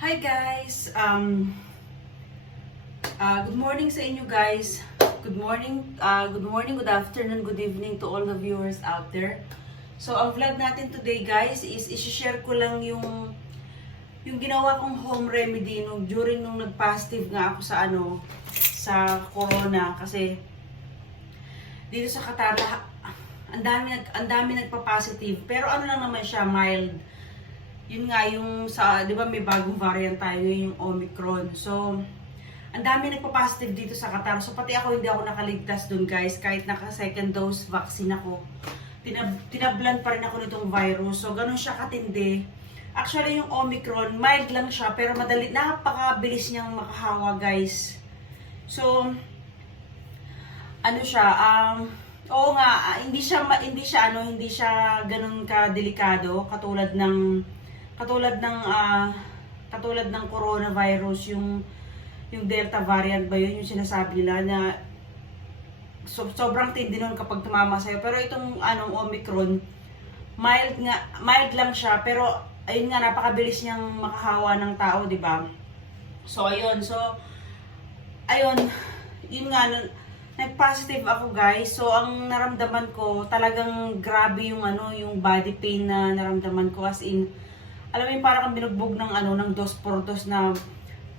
Hi guys! Good morning sa inyo guys. Good morning, good afternoon, good evening to all the viewers out there. So, ang vlog natin today guys is i-share ko lang yung ginawa kong home remedy during nung nag-positive nga ako sa corona kasi dito sa Qatar ang dami nagpa-positive pero ano lang naman siya, mild. Yun nga yung sa, 'di ba may bagong variant tayo ngayon, yung Omicron. So, ang dami nagpa-positive dito sa Qatar. So, pati ako hindi ako nakaligtas dun, guys, kahit naka second dose vaccine ako. Tinablan pa rin ako nitong virus. So, ganun siya katindi. Actually, yung Omicron, mild lang siya, pero madali, napakabilis niyang makahawa, guys. So, ano siya, oo nga, hindi siya ganun ka delikado katulad ng coronavirus, yung Delta variant ba yun, yung sinasabi nila na sobrang tindi nun kapag tumama sa'yo. Pero itong Omicron, mild lang siya, pero ayun nga, napakabilis niyang makahawa ng tao, di ba? So ayun, yun nga, nag-positive ako guys. So ang naramdaman ko, talagang grabe yung body pain na naramdaman ko, as in, alam mo yung parang kang binugbog ng dos por dos na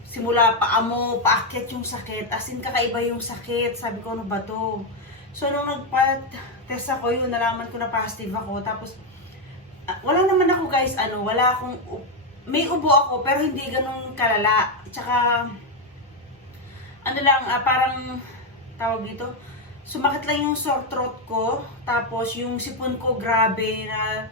simula paa mo, paakyat yung sakit. As in, kakaiba yung sakit. Sabi ko, ano ba to? So, nung nagpa-test ako, yun, nalaman ko na positive ako. Tapos, wala naman ako guys, may ubo ako, pero hindi ganun kalala. Tsaka, parang, tawag dito, sumakit lang yung sore throat ko. Tapos, yung sipon ko, grabe na,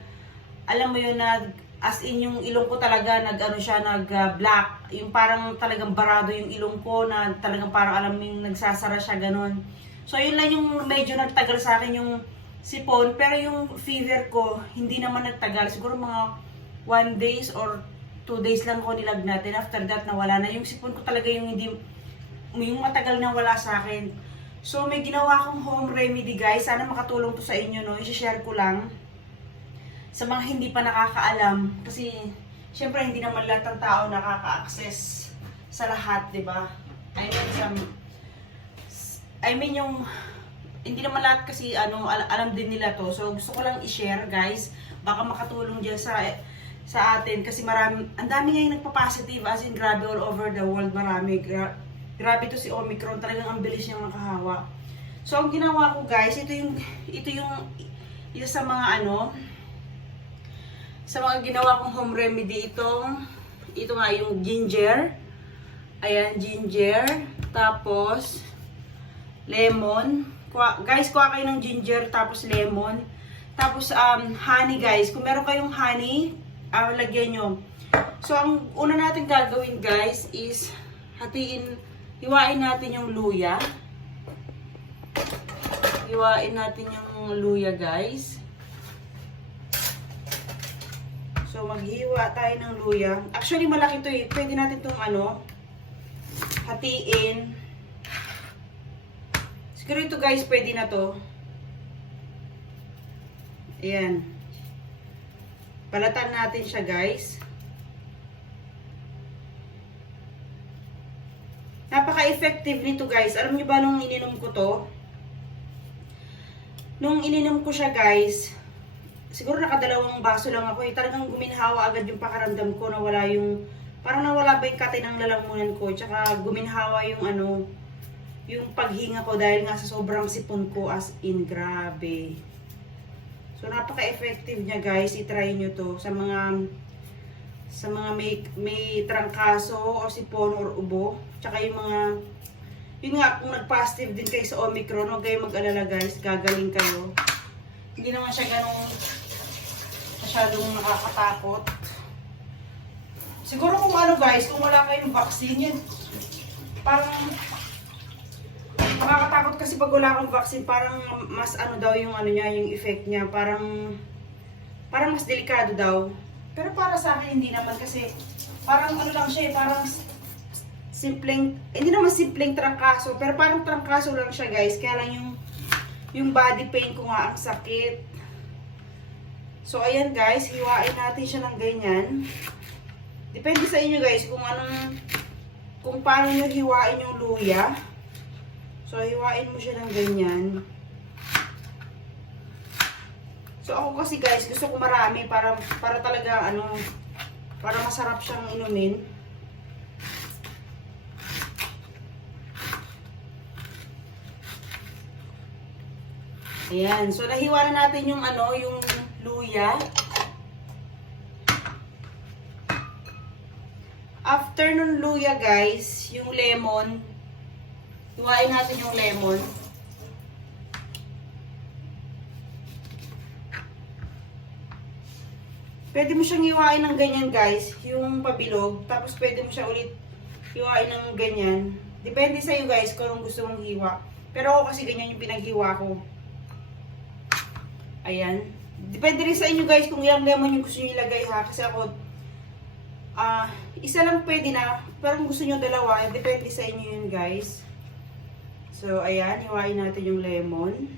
alam mo yun na, as in yung ilong ko talaga nag-black, yung parang talagang barado yung ilong ko na talagang parang alam mo yung nagsasara siya ganun. So yun lang yung medyo nagtagal sa akin yung sipon, pero yung fever ko hindi naman nagtagal, siguro mga 1 days or 2 days lang ko nilagnatin. After that nawala na yung sipon ko, talaga yung matagal na wala sa akin. So may ginawa akong home remedy guys, sana makatulong to sa inyo, no? I-share ko lang sa mga hindi pa nakakaalam, kasi syempre hindi naman lahat ng tao nakaka-access sa lahat, 'di ba? I mean yung hindi naman lahat kasi alam din nila to. So gusto ko lang i-share, guys. Baka makatulong diyan sa atin kasi ang dami ngayon nagpa-positive, as in grabe, all over the world marami. Grabe to si Omicron, talagang ang bilis niyang makahawa. So ang ginawa ko, guys, ito yung isa sa mga ginawa kong home remedy, ito nga yung ginger. Ayan, ginger. Tapos, lemon. Guys, kuha kayo ng ginger, tapos lemon. Tapos, honey guys. Kung meron kayong honey, lagyan nyo. So, ang una natin gagawin guys is, hiwain natin yung luya. Hiwain natin yung luya guys. So, maghiwa tayo ng luya. Actually, malaki to eh. Pwede natin itong hatiin. Siguro ito guys, pwede na to. Ayan. Balatan natin siya guys. Napaka-effective nito guys. Alam niyo ba nung ininom ko to? Nung ininom ko siya guys, siguro nakadalawang baso lang ako eh. Talagang guminhawa agad yung pakaramdam ko, parang nawala ba yung katay ng lalamunan ko. Tsaka guminhawa yung paghinga ko dahil nga sa sobrang sipon ko, as in, grabe. So, napaka-effective niya guys. I-try nyo to sa mga may trangkaso o sipon or ubo. Tsaka yun nga, kung nag-positive din kayo sa Omicron, huwag kayo mag-alala guys, gagaling kayo. Hindi naman siya masyadong nakakatakot. Siguro kung guys, kung wala kayong vaccine, yun, parang nakakatakot kasi pag wala kang vaccine, parang mas daw yung yung effect niya, parang mas delikado daw. Pero para sa akin, hindi naman, kasi parang lang siya, parang hindi naman simpleng trangkaso, pero parang trangkaso lang siya guys, kaya lang yung body pain ko nga ang sakit. So, ayan guys, hiwain natin siya ng ganyan. Depende sa inyo guys kung paano nyo hiwain yung luya. So, hiwain mo siya ng ganyan. So, ako kasi guys, gusto ko marami para talaga para masarap siyang inumin. Ayan. So, nahiwa na natin yung yung luya. After nun luya, guys, yung lemon. Hiwain natin yung lemon. Pwede mo siyang hiwain ng ganyan, guys. Yung pabilog. Tapos, pwede mo siya ulit hiwain ng ganyan. Depende sa iyo, guys, kung anong gusto mong hiwa. Pero ako kasi ganyan yung pinaghiwa ko. Ayan. Depende rin sa inyo guys kung ilang lemon yung gusto nyo ilagay ha. Kasi ako, isa lang pwede na. Pero kung gusto nyo dalawa, depende sa inyo yun guys. So, ayan. Hiwain natin yung lemon.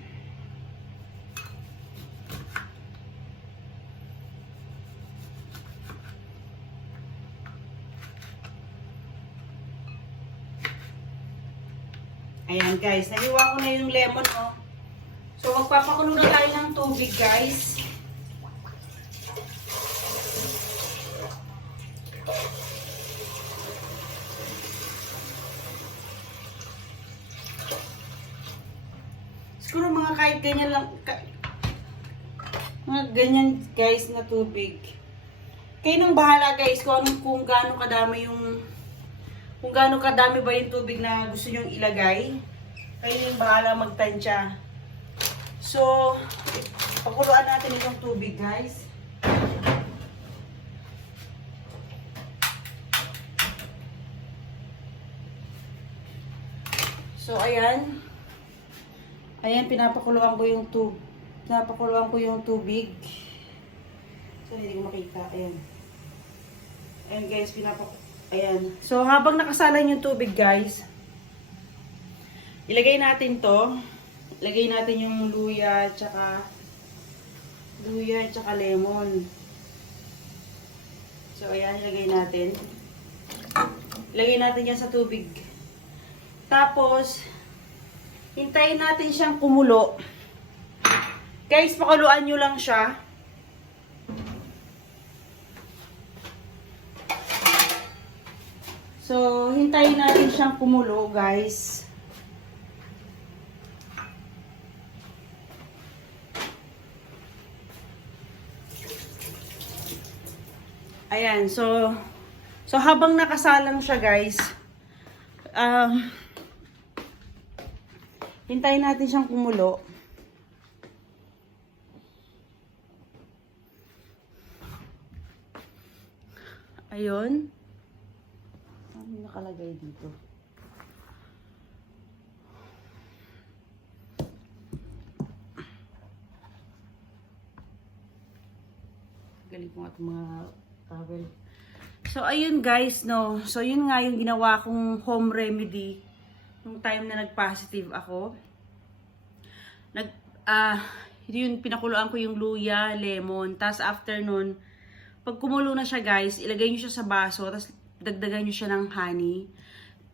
Ayan guys. Nahiwa ko na yung lemon oh. So, magpapakulo na tayo ng tubig, guys. Siguro mga kahit ganyan lang, mga ganyan, guys, na tubig. Kayo nang bahala, guys, kung gaano kadami ba yung tubig na gusto nyong ilagay. Kayo nang bahala magtansya. So, pakuluan natin itong tubig, guys. So, ayan. Ayan, pinapakuluan ko yung tubig. So, hindi ko makita. Ayan. Ayan, guys, ayan. So, habang nakasalan yung tubig, guys, ilagay natin to. Lagay natin yung luya, tsaka lemon. So, ayan, ilagay natin. Ilagay natin yan sa tubig. Tapos, hintayin natin siyang kumulo. Guys, pakuluan nyo lang siya. So, hintayin natin siyang kumulo, guys. Ayan, so habang nakasalang siya guys, hintayin natin siyang kumulo. Ayun. Ano nakalagay dito? Galing ko nga itong mga towel. So, ayun guys, no. So, yun nga yung ginawa kong home remedy nung time na nag-positive ako. Yun, pinakuluan ko yung luya, lemon. Tapos, after nun, pag kumulo na siya guys, ilagay nyo siya sa baso. Tapos, dagdagan nyo siya ng honey.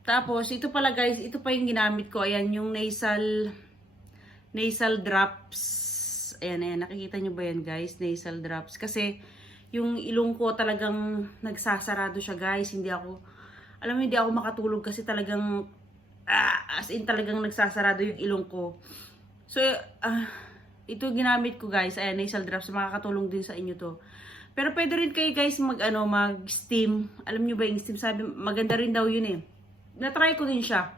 Tapos, ito pala guys, ito pa yung ginamit ko. Ayan, yung nasal drops. Ayan, nakikita nyo ba yan guys? Nasal drops. Kasi, yung ilong ko talagang nagsasarado siya guys. Hindi ako makatulog kasi talagang, as in talagang nagsasarado yung ilong ko. So, ito ginamit ko guys. Ayan, nasal drops. Makakatulong din sa inyo to. Pero pwede rin kayo guys mag-steam. Alam nyo ba yung steam? Sabi, maganda rin daw yun eh. Na-try ko din siya.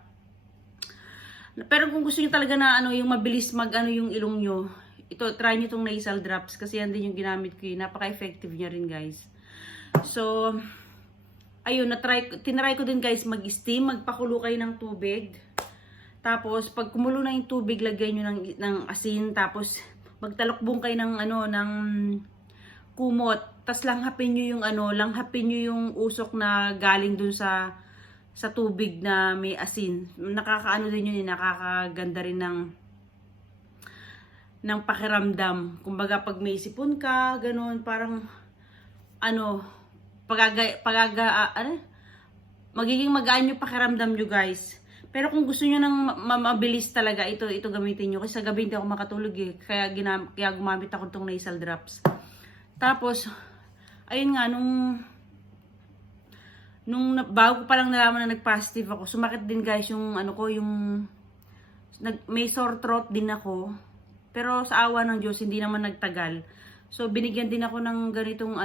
Pero kung gusto nyo talaga na yung mabilis yung ilong nyo, ito, try nyo itong nasal drops kasi yan din yung ginamit ko yun. Napaka-effective niya rin guys. So, ayun, tinry ko din guys mag-steam. Magpakulo kayo ng tubig. Tapos, pag kumulo na yung tubig, lagyan nyo ng asin. Tapos, magtalokbong kayo ng kumot. Tapos, langhapin nyo yung usok na galing dun sa tubig na may asin. Nakakaano din yun, nakakaganda rin ng pakiramdam. Kumbaga pag may sipon ka, ganun, parang magiging magaan yung pakiramdam nyo guys. Pero kung gusto nyo ng mabilis talaga, ito gamitin nyo. Kasi sa gabi hindi ako makatulog eh. Kaya gumamit ako itong nasal drops. Tapos, ayun nga, bago pa lang nalaman na nag-positive ako, sumakit din guys yung may sore throat din ako. Pero sa awa ng Diyos, hindi naman nagtagal. So, binigyan din ako ng ganitong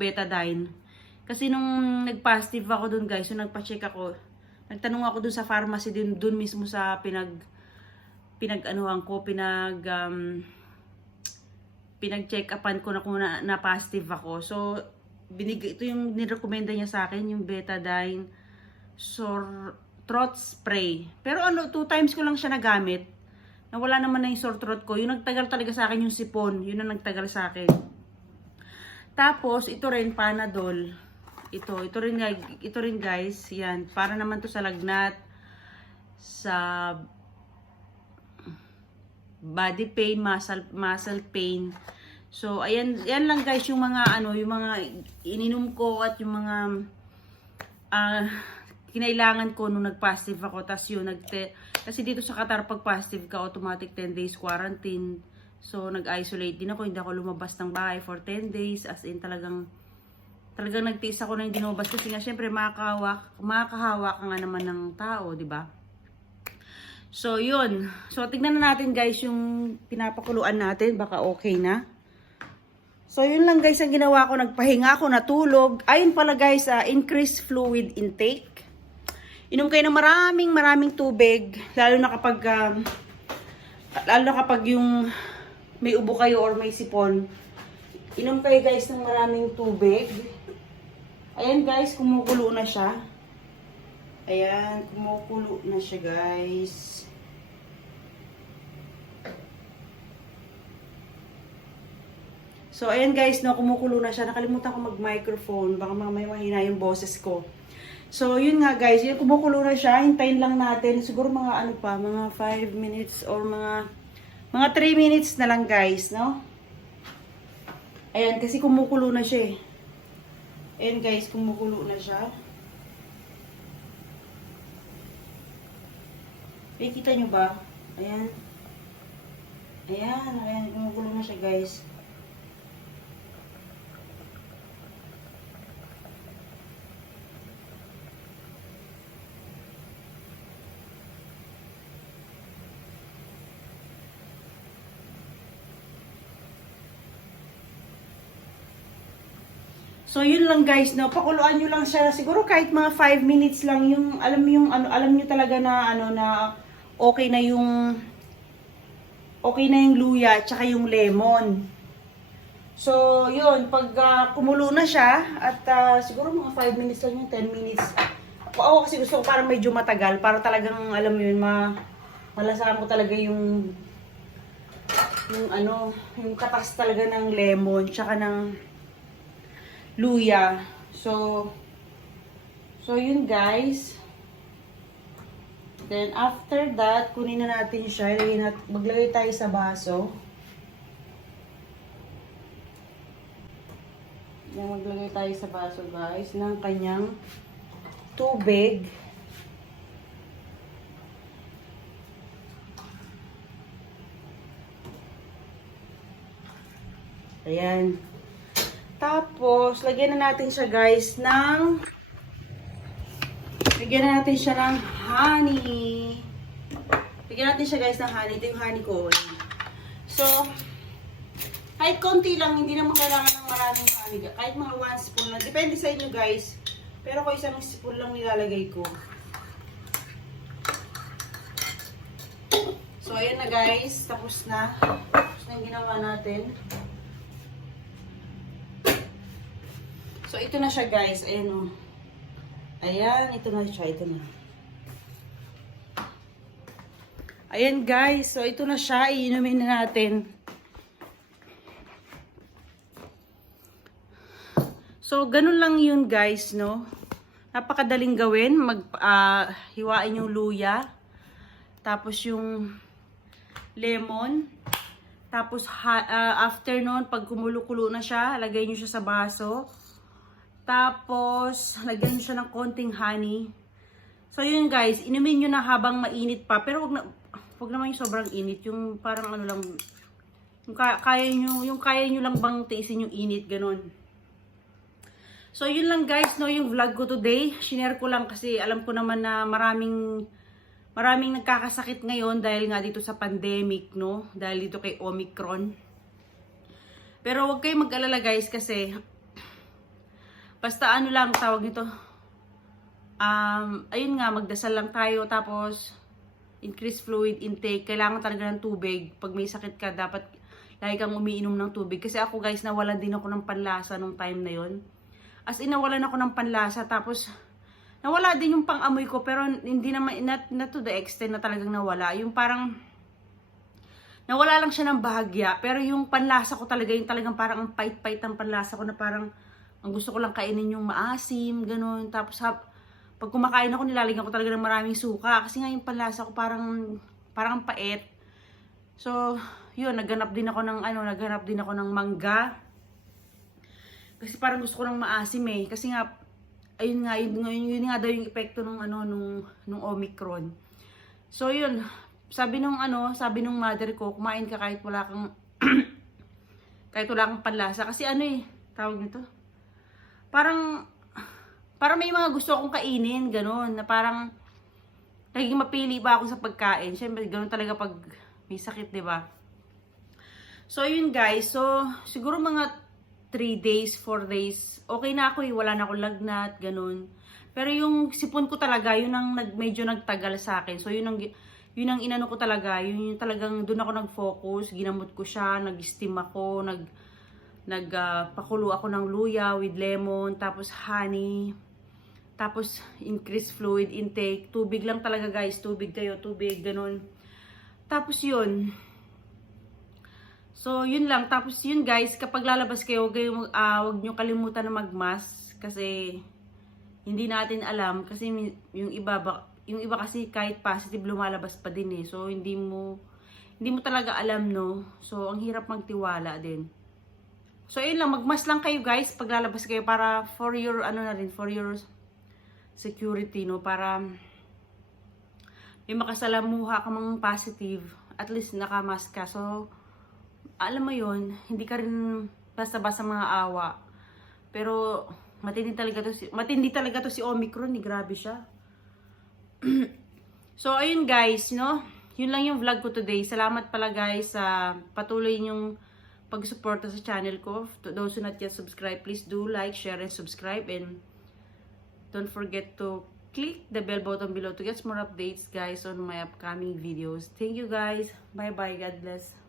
betadine. Kasi nung nag-positive ako dun guys, so nagpa-check ako, nagtanong ako dun sa pharmacy dun mismo sa pinag-check upan ko na kung na positive ako. So, ito yung nirekomenda niya sa akin, yung betadine sore throat spray. Pero 2 times ko lang siya nagamit. Nawala naman na yung sore throat ko. Yung nagtagal talaga sa akin yung sipon. Yun ang nagtagal sa akin. Tapos, ito rin, Panadol. Ito rin guys. Yan. Para naman to sa lagnat. Sa body pain, muscle pain. So, ayan, yan lang guys yung mga ininom ko at yung mga kinailangan ko nung nag-positive ako. Tas yun, kasi dito sa Qatar, pag positive ka, automatic 10 days quarantine. So, nag-isolate din ako. Hindi ako lumabas ng bahay for 10 days. As in, talagang nagtiis ako na hindi lumabas. Kasi nga, syempre, makakahawa ka nga naman ng tao, di ba? So, yun. So, tignan na natin, guys, yung pinapakuluan natin. Baka okay na. So, yun lang, guys, ang ginawa ko. Nagpahinga ako, natulog. Ayun pala, guys, increased fluid intake. Inom kayo ng maraming tubig, lalo na kapag yung may ubo kayo or may sipon. Inom kayo guys ng maraming tubig. Ayan guys, kumukulo na siya. Ayan, kumukulo na siya guys. So ayan guys, kumukulo na siya. Nakalimutan ko mag-microphone, baka mamaya mahina yung boses ko. So, yun nga guys, yung kumukulo na siya, hintayin lang natin, siguro mga mga 5 minutes or mga 3 minutes na lang guys, no? Ayan, kasi kumukulo na siya eh. Ayan guys, kumukulo na siya. Eh, kita nyo ba? Ayan. Ayan, kumukulo na siya guys. So, yun lang guys, no? Pakuluan nyo lang siya. Siguro kahit mga 5 minutes lang yung, alam nyo talaga na, na okay na yung luya, tsaka yung lemon. So, yun, pag kumulo na siya, at siguro mga 5 minutes lang yung 10 minutes. Ako kasi gusto ko parang medyo matagal, para talagang, alam mo yun, malasahan ko talaga yung katas talaga ng lemon, tsaka ng luya. So yun guys. Then after that, kunin na natin siya. Maglagay tayo sa baso. Yan, maglagay tayo sa baso guys ng kanyang tubig. Ayan. Tapos, lagyan na natin siya guys ng honey. Lagyan natin siya guys ng honey. Ito yung honey ko. So, kahit konti lang, hindi naman kailangan ng maraming honey. Kahit mga 1 spoon lang. Depende sa inyo guys. Pero ko isang spoon lang nilalagay ko. So, ayan na guys. Tapos na. Tapos na yung ginawa natin. So, ito na siya guys. Ayan o. Ayan, ito na siya. Ito na. Ayan guys. So, ito na siya. Iinumin na natin. So, ganun lang yun guys, no? Napakadaling gawin. Hiwain yung luya. Tapos yung lemon. Tapos, after nun, pag kumulo-kulo na siya, lagay nyo siya sa baso. Tapos, lagyan nyo siya ng konting honey. So, yun guys, inumin nyo na habang mainit pa. Pero wag naman yung sobrang init. Yung parang ano lang, yung kaya nyo lang bang tiisin yung init, ganun. So, yun lang guys, no, yung vlog ko today. Shinare ko lang kasi alam ko naman na maraming nagkakasakit ngayon dahil nga dito sa pandemic, no? Dahil dito kay Omicron. Pero wag kayong mag-alala guys kasi basta ano lang tawag nito. Ayun nga, magdasal lang tayo tapos increase fluid intake. Kailangan talaga ng tubig. Pag may sakit ka, dapat lagi kang umiinom ng tubig. Kasi ako guys, nawalan din ako ng panlasa nung time na yon. As in, nawalan ako ng panlasa. Tapos, nawala din yung pang-amoy ko. Pero hindi naman, not to the extent na talagang nawala. Yung parang, nawala lang siya ng bahagya. Pero yung panlasa ko talaga, yung talagang parang ang pait-pait ng panlasa ko na parang, ang gusto ko lang kainin yung maasim, ganun. Tapos, pag kumakain ako, nilalagyan ko talaga ng maraming suka. Kasi nga yung panlasa ko parang pait. So, yun, naghanap din ako ng mangga. Kasi parang gusto ko ng maasim eh. Kasi nga, yun nga daw yung epekto nung Omicron. So, yun, sabi nung mother ko, kumain ka kahit wala kang kahit wala kang panlasa. Kasi tawag nito, parang may mga gusto akong kainin, gano'n, na parang naging mapili ba ako sa pagkain. Siyempre, gano'n talaga pag may sakit, di ba? So, yun guys. So, siguro mga 3 days, 4 days, okay na ako eh. Wala na akong lagnat, gano'n. Pero yung sipon ko talaga, yun ang medyo nagtagal sa akin. So, yun ang inano ko talaga. Yun talagang doon ako nag-focus. Ginamot ko siya, nag-steam ako, nagpakulo ako ng luya with lemon, tapos honey. Tapos, increase fluid intake. Tubig lang talaga guys. Tubig, ganun. Tapos yun. So, yun lang. Tapos yun guys, kapag lalabas kayo, huwag nyo kalimutan na mag-mask. Kasi, hindi natin alam. Kasi yung iba kasi kahit positive, lumalabas pa din eh. So, hindi mo talaga alam, no? So, ang hirap magtiwala din. So, yun lang. Mag-mask lang kayo guys, pag lalabas kayo para for your, for your security, no, para may makasalamuha ka mang positive, at least nakamask ka. So, alam mo yun, hindi ka rin basta-basta mga awa. Pero, matindi talaga to si Omicron, grabe siya. So, ayun guys, no, yun lang yung vlog ko today. Salamat pala guys sa patuloy nyong pag-suporta sa channel ko. To those who not yet subscribe, please do like, share, and subscribe. And don't forget to click the bell button below to get more updates guys on my upcoming videos. Thank you guys. Bye bye. God bless.